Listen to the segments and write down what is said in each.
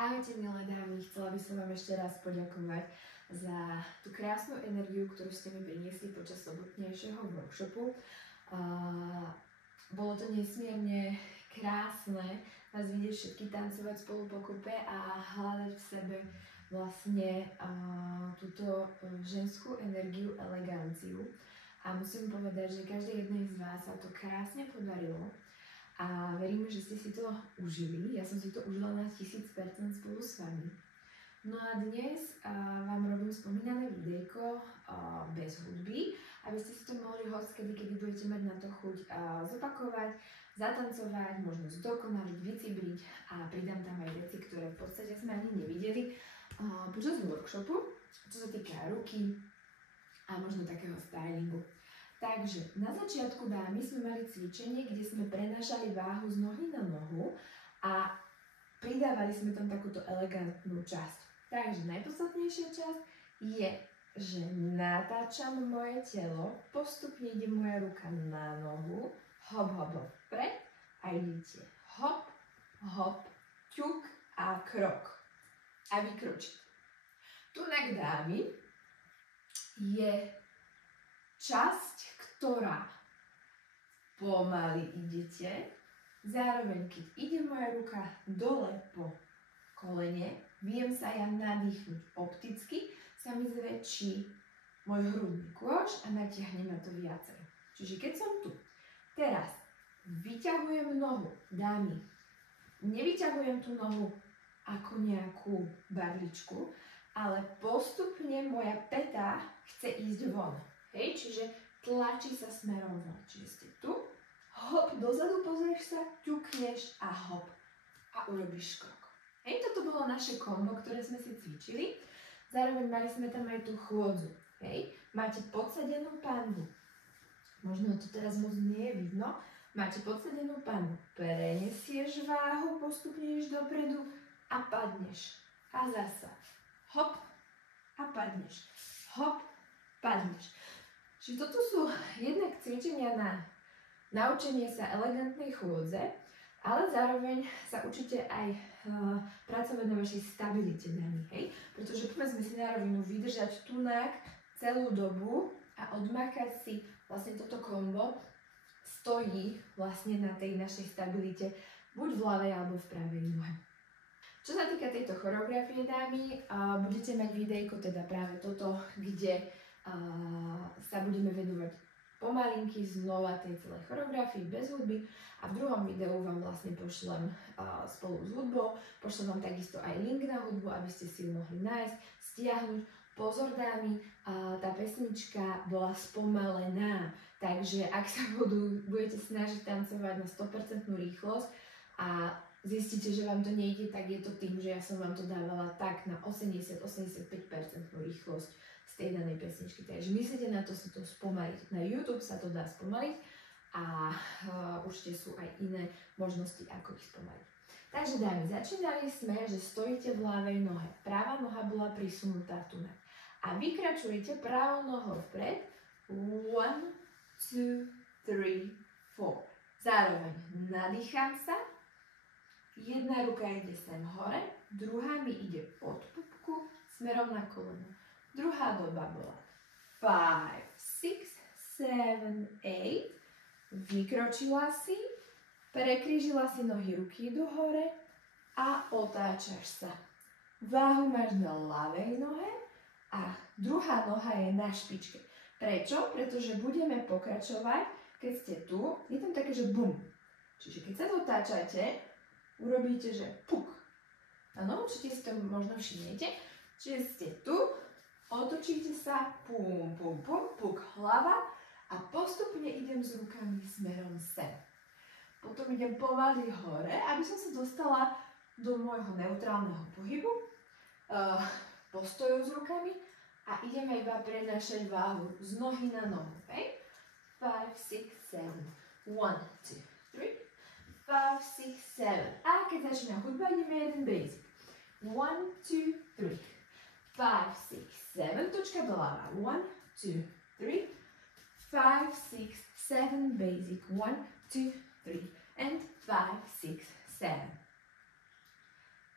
Ahojte milé dámy, chcela by som vám ešte raz poďakovať za tú krásnu energiu, ktorú ste mi priniesli počas sobotnejšieho workshopu. Bolo to nesmierne krásne vás vidieť všetky tancovať spolu pokope a hľadať v sebe vlastne túto ženskú energiu, eleganciu. A musím povedať, že každej jednej z vás sa to krásne podarilo. A verím, že ste si to užili. Ja som si to užila na 1000% spolu s vami. No a dnes vám robím spomínané videjko bez hudby, aby ste si to mohli hocikedy, kedy budete mať na to chuť zopakovať, zatancovať, možno zdokonaliť, vycibriť a pridám tam aj veci, ktoré v podstate sme ani nevideli počas workshopu, čo sa týka ruky a možno takého stylingu. Takže na začiatku dámy sme mali cvičenie, kde sme prenášali váhu z nohy na nohu a pridávali sme tam takúto elegantnú časť. Takže najpodstatnejšia časť je, že natáčam moje telo, postupne ide moja ruka na nohu, hop, hop, hop, vpred a idete hop, hop, ťuk a krok. A vykročiť. Tunak dámy je časť, ktorá pomaly idete, zároveň keď ide moja ruka dole po kolene, viem sa ja nadýchnuť opticky, sa mi zväčší môj hrudný kôš a natiahne ma to viacej. Čiže keď som tu, teraz vyťahujem nohu, dámy, nevyťahujem tú nohu ako nejakú barličku, ale postupne moja päta chce ísť von. Hej, čiže tlačí sa smerom von. Čiže ste tu, hop, dozadu pozrieš sa, ťukneš a hop. A urobíš krok. Hej, toto bolo naše kombo, ktoré sme si cvičili. Zároveň mali sme tam aj tú chôdzu. Hej, máte podsadenú panvu. Možno to teraz moc nie je vidno. Máte podsadenú panvu. Prenesieš váhu, postupne ideš dopredu a padneš. A zasa. Hop a padneš. Hop, padneš. Čiže toto sú jednak cvičenia na naučenie sa elegantnej chôdze, ale zároveň sa učíte aj pracovať na vašej stabilite daní, hej? Pretože povedzme si na rovinu, vydržať tunak celú dobu a odmakať si vlastne toto kombo stojí vlastne na tej našej stabilite buď v ľavej alebo v pravej nohe. Čo sa týka tejto choreografie dámy, budete mať videjko, teda práve toto, kde sa budeme venovať pomalinky znova tej celej choreografii bez hudby a v druhom videu vám vlastne pošlem spolu s hudbou, pošlem vám takisto aj link na hudbu, aby ste si ju mohli nájsť, stiahnuť. Pozor dámy, tá pesnička bola spomalená, takže ak sa budete snažiť tancovať na 100% rýchlosť a zistíte, že vám to nejde, tak je to tým, že ja som vám to dávala tak na 80-85% rýchlosť z tej danej pesničky. Takže myslíte na to si to spomaliť. Na YouTube sa to dá spomaliť a určite sú aj iné možnosti, ako ich spomaliť. Takže dámy, začínali sme, že stojíte v ľavej nohe. Pravá noha bola prisunutá tu. A vykračujete pravou nohou vpred. 1, 2, 3, 4. Zároveň nadýcham sa. Jedna ruka ide sem hore, druhá mi ide pod pupku smerom na koleno. Druhá doba bola 5, 6, 7, 8. Vykročila si, prekrížila si nohy, ruky idú hore a otáčaš sa. Váhu máš na ľavej nohe a druhá noha je na špičke. Prečo? Pretože budeme pokračovať, keď ste tu, je tam také, že bum. Čiže keď sa otáčate, urobíte, že puk. Áno, určite si to možno všimnete. Čiže ste tu, otočíte sa, pum, pum, pum, puk, hlava a postupne idem s rukami smerom sem. Potom idem pomaly hore, aby som sa dostala do môjho neutrálneho pohybu, postojov s rukami a ideme iba prenášať váhu z nohy na nohu. Okay? 5, 6, 7, 1, 2, 3. 5, 6, 7. A keď začína hudba, ideme jeden basic. 1, 2, 3. 5, 6, 7. Točka doľava. 1, 2, 3. 5, 6, 7. Basic. 1, 2, 3. And 5, 6, 7.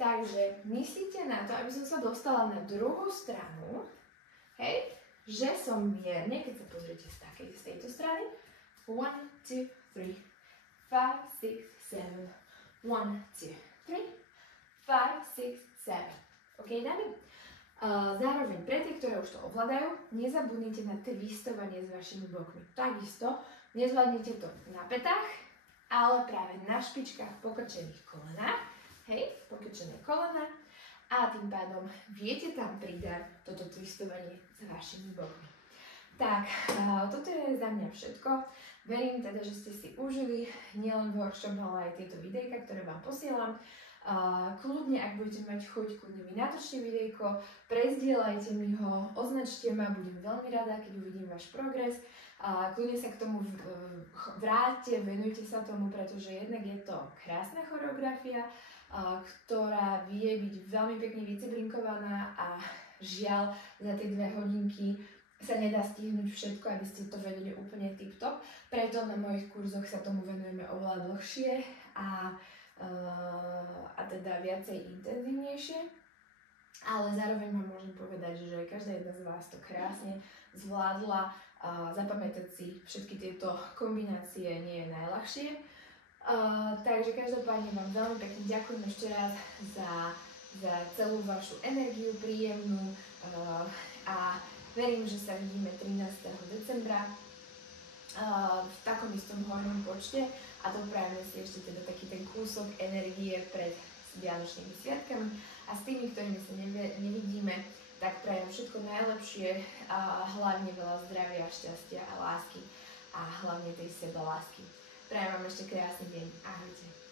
Takže myslíte na to, aby som sa dostala na druhú stranu, hej, že som mierne, keď sa pozriete z tejto strany, 1, 2, 3, 5, 6, 7, 1, 2, 3, 5, 6, 7. OK, dámy? Zároveň pre tie, ktoré už to ovládajú, nezabudnite na twistovanie s vašimi bokmi. Takisto nezvládnete to na petách, ale práve na špičkách pokrčených kolenách, hej, pokrčené kolena a tým pádom viete tam pridať toto twistovanie s vašimi bokmi. Tak, toto je za mňa všetko. Verím teda, že ste si užili nielen workshop, ale aj tieto videjka, ktoré vám posielam. Kľudne, ak budete mať chuť, kľudne mi natočte videjko, prezdieľajte mi ho, označte ma, budem veľmi rada, keď uvidím váš progres. Kľudne sa k tomu vráťte, venujte sa tomu, pretože jednak je to krásna choreografia, ktorá vie byť veľmi pekne vycibrinkovaná a žiaľ za tie 2 hodinky sa nedá stihnúť všetko, aby ste to vedeli úplne tip-top. Preto na mojich kurzoch sa tomu venujeme oveľa dlhšie a teda viacej intenzívnejšie. Ale zároveň vám môžem povedať, že každá jedna z vás to krásne zvládla. Zapamätať si všetky tieto kombinácie nie je najľahšie. Takže každopádne vám veľmi pekne ďakujem ešte raz za celú vašu energiu príjemnú a verím, že sa vidíme 13. decembra v takom istom hojnom počte a doprajeme si ešte teda taký ten kúsok energie pred Vianočnými sviatkami a s tými, ktorými sa nevidíme, tak prajem všetko najlepšie a hlavne veľa zdravia, šťastia a lásky a hlavne tej sebalásky. Prajem vám ešte krásny deň. Ahojte.